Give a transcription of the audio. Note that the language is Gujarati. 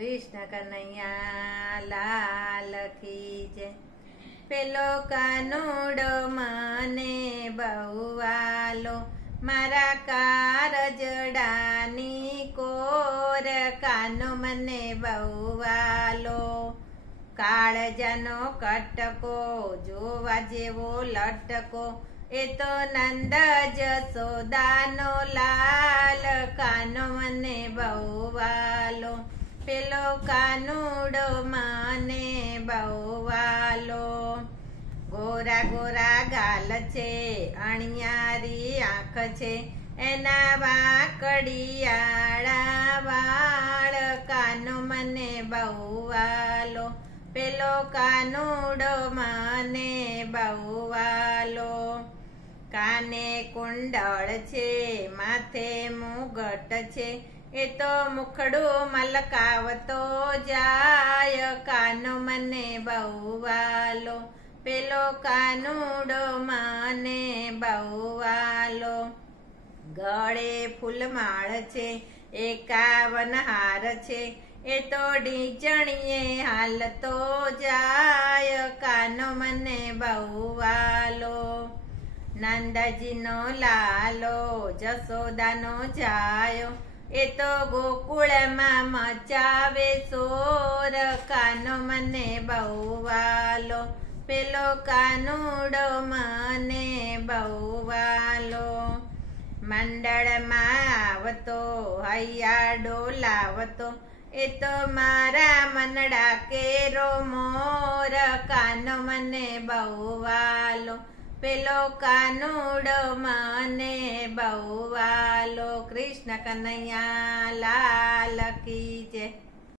કૃષ્ણ કનૈયા લાલ કી જય। પેલો કાનુડો મને બહુ વાલો, મારા કારજડાની કોર, કાનો મને બહુ વાલો। કાળજાનો કટકો જોવા જેવો લટકો, એ તો નંદ જસોદાનો લાલ, કાનો મને બહુ વાલો। પેલો કાનુડો મને બહુ વાલો। ગોરા ગોરા ગાલ છે, અણિયારી આંખ છે, એના વાકડિયાળા વાળ, કાનો મને બહુ વાલો। પેલો કાનુડો મને બહુ વાલો। કાને કુંડળ છે, માથે મુગટ છે, એ તો મુખડું મલકાવતો જાય, કાનો મને બહુ વાલો। પેલો કાનુડો મને બહુ વાલો। ગળે ફૂલમાળ છે, 51 હાર છે, એ તો ઢીંચણીએ હાલતો જાય, કાનો મને બહુ વાલો। નંદજીનો લાલો જસોદાનો જાયો, એ તો ગોકુળમાં મચાવે શોર, કાનો મને બહુ વાલો। પેલો કાનુડો મને બહુ વાલો। મંડળમાં આવતો હૈયા ડોલાવતો, એ તો મારા મનડા કેરો મોર, કાનો મને બહુ વાલો। પેલો કાનુડો મને બહુ વાલો। કૃષ્ણ કનૈયા લાલ કી જય।